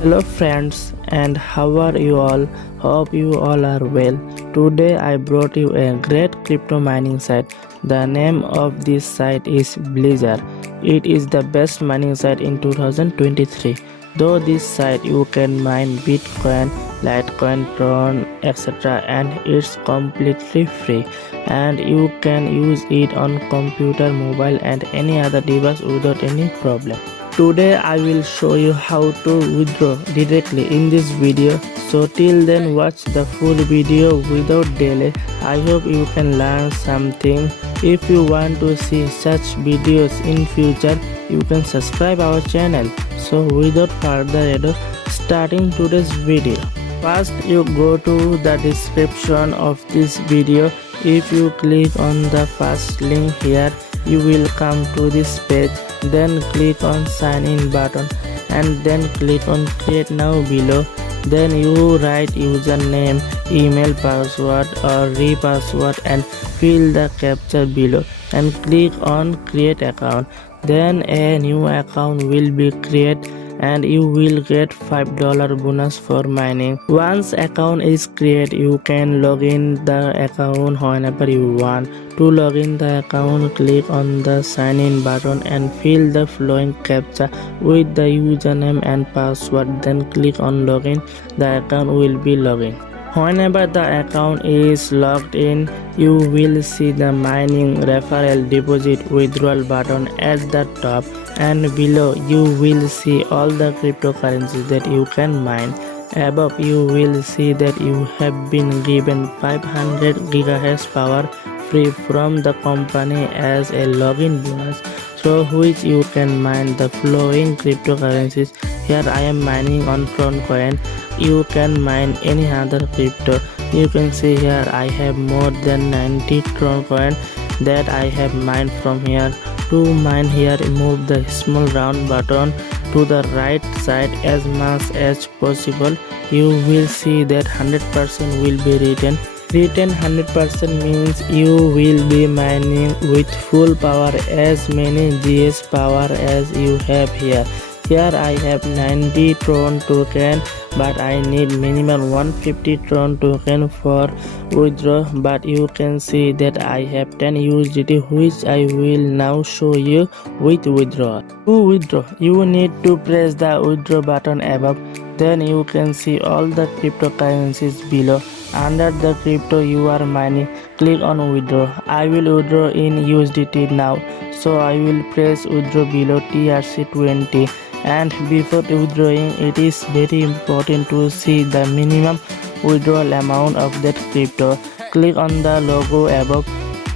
Hello friends, and how are you all? Hope you all are well. Today I brought you a great crypto mining site. The name of this site is Bliyzer. It is the best mining site in 2023. Though this site you can mine Bitcoin, Litecoin, Tron, etc. and it's completely free and you can use it on computer, mobile and any other device without any problem. Today I will show you how to withdraw directly in this video, so till then watch the full video without delay. I hope you can learn something. If you want to see such videos in future, you can subscribe our channel. So without further ado, starting today's video. First you go to the description of this video. If you click on the first link here, you will come to this page. Then click on sign in button and then click on create now below. Then you write username, email, password or re-password and fill the captcha below and click on create account. Then a new account will be created and you will get $5 bonus for mining. Once account is created, you can log in the account whenever you want. To log in the account, click on the sign in button and fill the following captcha with the username and password. Then click on login. The account will be logged. Whenever the account is logged in, you will see the mining, referral, deposit, withdrawal button at the top, and below you will see all the cryptocurrencies that you can mine. Above you will see that you have been given 500 GHz power free from the company as a login bonus, through which you can mine the following cryptocurrencies. Here I am mining on Tron coin. You can mine any other crypto. You can see here I have more than 90 Tron coin that I have mined from here. To mine here, move the small round button to the right side as much as possible. You will see that 100% will be written. Written 100% means you will be mining with full power, as many GS power as you have here. Here I have 90 Tron token, but I need minimum 150 Tron token for withdraw. But you can see that I have 10 USDT, which I will now show you with withdraw. To withdraw, you need to press the withdraw button above. Then you can see all the cryptocurrencies below. Under the crypto you are mining, click on withdraw. I will withdraw in USDT now, so I will press withdraw below TRC20. And before withdrawing, it is very important to see the minimum withdrawal amount of that crypto. Click on the logo above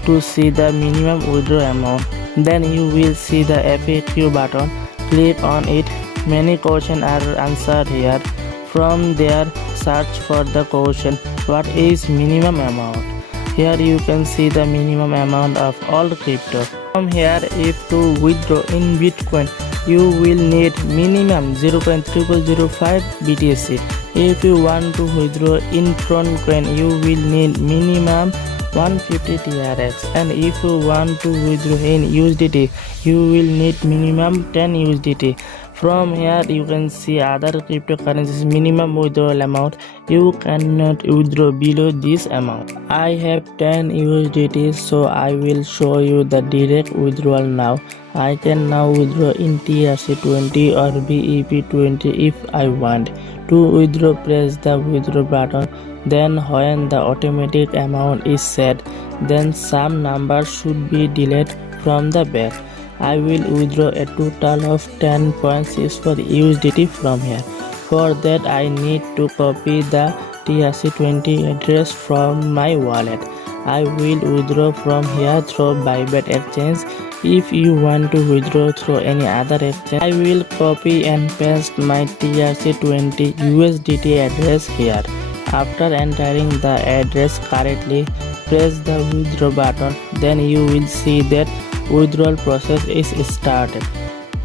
to see the minimum withdrawal amount. Then you will see the FAQ button. Click on it. Many questions are answered here. From there, search for the question, what is minimum amount? Here you can see the minimum amount of all crypto. From here, if to withdraw in Bitcoin, you will need minimum 0.0005 BTC. If you want to withdraw in Tron coin, you will need minimum 150 TRX. And if you want to withdraw in USDT, you will need minimum 10 USDT. From here you can see other cryptocurrencies minimum withdrawal amount. You cannot withdraw below this amount. I have 10 USDT, so I will show you the direct withdrawal now. I can now withdraw in TRC20 or BEP20 if I want. To withdraw, press the withdraw button. Then when the automatic amount is set, then some number should be deleted from the back. I will withdraw a total of 10.64 USDT from here. For that I need to copy the TRC20 address from my wallet. I will withdraw from here through Bybit exchange. If you want to withdraw through any other exchange, I will copy and paste my TRC20 USDT address here. After entering the address correctly, press the withdraw button. Then you will see that withdrawal process is started.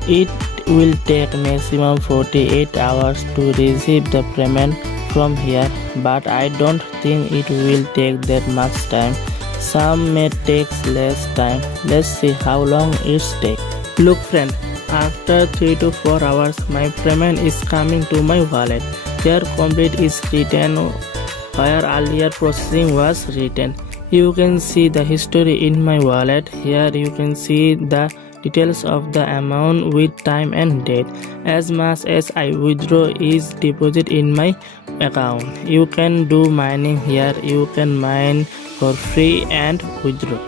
It will take maximum 48 hours to receive the payment from here, but I don't think it will take that much time. Some may take less time. Let's see how long it takes. Look friend, After 3 to 4 hours, my payment is coming to my wallet. Here complete is written where earlier processing was written. You can see the history in my wallet. Here you can see the details of the amount with time and date. As much as I withdraw is deposit in my account. You can do mining here. You can mine for free and withdraw.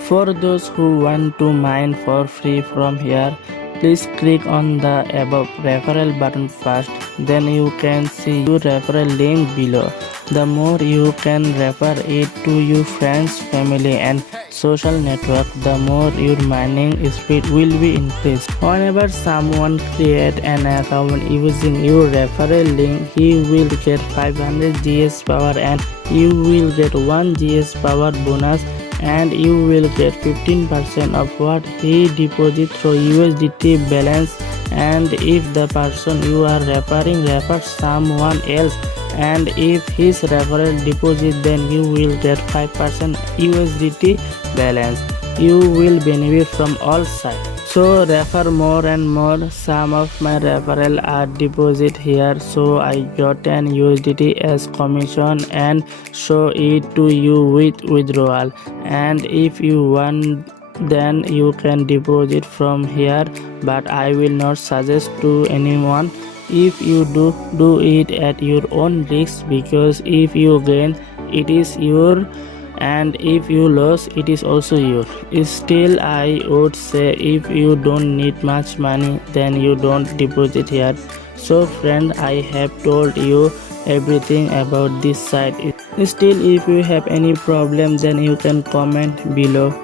For those who want to mine for free from here, please click on the above referral button first. Then you can see your referral link below. The more you can refer it to your friends, family and social network, the more your mining speed will be increased. Whenever someone create an account using your referral link, he will get 500 GS power and you will get 1 GS power bonus, and you will get 15% of what he deposit through USDT balance. And if the person you are referring refers someone else, and if his referral deposit, then you will get 5% USDT balance. You will benefit from all sides. So refer more and more. Some of my referral are deposit here, so I got 10 USDT as commission and show it to you with withdrawal. And if you want, then you can deposit from here, but I will not suggest to anyone. If you do it at your own risk, because if you gain, it is your, and if you lose, it is also yours. Still, I would say if you don't need much money, then you don't deposit here. So friend, I have told you everything about this site. Still, if you have any problem, then you can comment below.